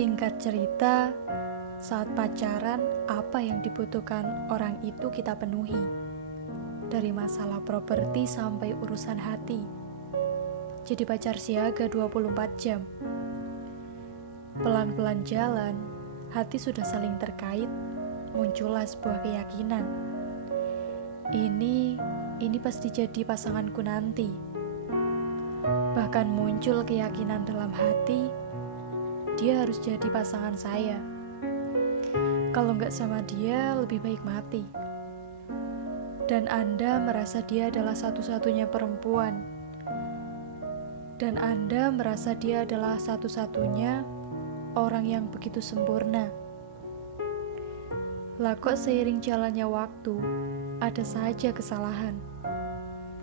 Singkat cerita, saat pacaran, apa yang dibutuhkan orang itu kita penuhi. Dari masalah properti sampai urusan hati. Jadi pacar siaga 24 jam. Pelan-pelan jalan, hati sudah saling terkait, muncullah sebuah keyakinan. Ini pasti jadi pasanganku nanti. Bahkan muncul keyakinan dalam hati, dia harus jadi pasangan saya. Kalau nggak sama dia, lebih baik mati. Dan Anda merasa dia adalah satu-satunya perempuan. Dan Anda merasa dia adalah satu-satunya orang yang begitu sempurna. Lah kok seiring jalannya waktu, ada saja kesalahan.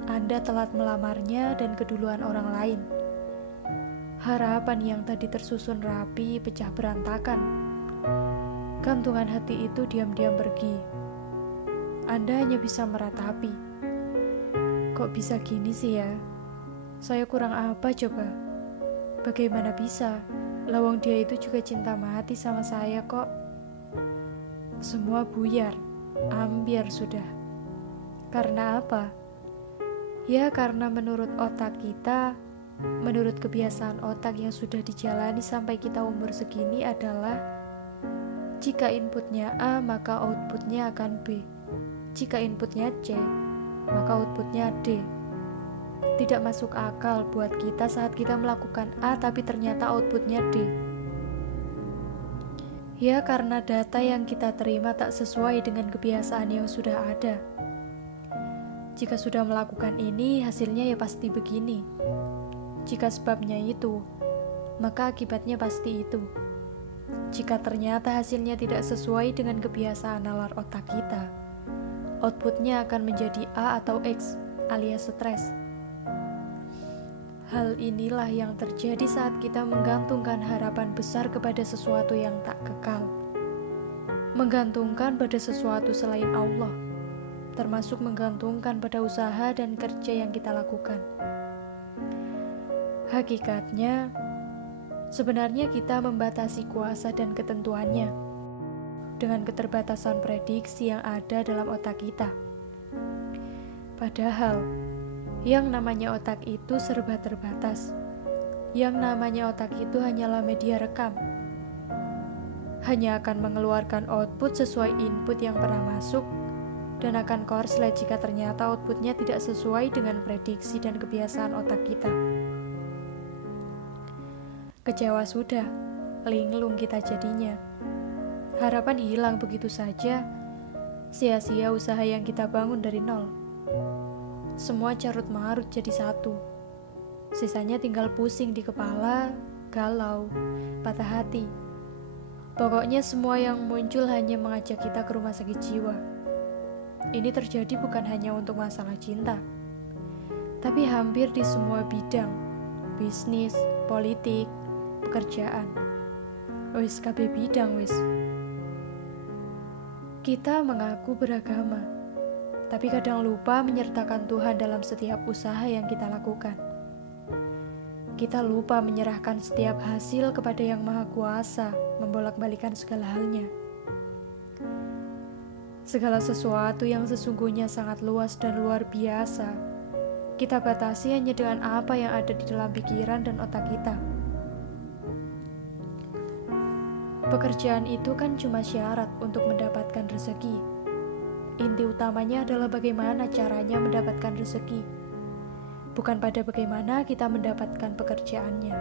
Anda telat melamarnya dan keduluan orang lain. Harapan yang tadi tersusun rapi pecah berantakan. Gantungan hati itu diam-diam pergi. Anda hanya bisa meratapi. Kok bisa gini sih ya? Saya kurang apa coba? Bagaimana bisa? Lawang dia itu juga cinta mati sama saya kok. Semua buyar, ambiar sudah. Karena apa? Ya karena menurut otak kita, menurut kebiasaan otak yang sudah dijalani sampai kita umur segini adalah jika inputnya A, maka outputnya akan B. Jika inputnya C, maka outputnya D. Tidak masuk akal buat kita saat kita melakukan A tapi ternyata outputnya D. Ya karena data yang kita terima tak sesuai dengan kebiasaan yang sudah ada. Jika sudah melakukan ini, hasilnya ya pasti begini. Jika sebabnya itu, maka akibatnya pasti itu. Jika ternyata hasilnya tidak sesuai dengan kebiasaan nalar otak kita, outputnya akan menjadi A atau X alias stres. Hal inilah yang terjadi saat kita menggantungkan harapan besar kepada sesuatu yang tak kekal. Menggantungkan pada sesuatu selain Allah, termasuk menggantungkan pada usaha dan kerja yang kita lakukan. Hakikatnya, sebenarnya kita membatasi kuasa dan ketentuannya dengan keterbatasan prediksi yang ada dalam otak kita. Padahal, yang namanya otak itu serba terbatas. Yang namanya otak itu hanyalah media rekam. Hanya akan mengeluarkan output sesuai input yang pernah masuk dan akan korslet jika ternyata outputnya tidak sesuai dengan prediksi dan kebiasaan otak kita. Kecewa sudah, linglung kita jadinya. Harapan hilang begitu saja, sia-sia usaha yang kita bangun dari nol. Semua carut marut jadi satu. Sisanya tinggal pusing di kepala, galau, patah hati. Pokoknya semua yang muncul hanya mengajak kita ke rumah sakit jiwa. Ini terjadi bukan hanya untuk masalah cinta, tapi hampir di semua bidang, bisnis, politik, pekerjaan. Wis kabeh bidang wis. Kita mengaku beragama, tapi kadang lupa menyertakan Tuhan dalam setiap usaha yang kita lakukan. Kita lupa menyerahkan setiap hasil kepada Yang Maha Kuasa, membolak-balikan segala halnya. Segala sesuatu yang sesungguhnya sangat luas dan luar biasa, kita batasi hanya dengan apa yang ada di dalam pikiran dan otak kita. Pekerjaan itu kan cuma syarat untuk mendapatkan rezeki. Inti utamanya adalah bagaimana caranya mendapatkan rezeki, bukan pada bagaimana kita mendapatkan pekerjaannya.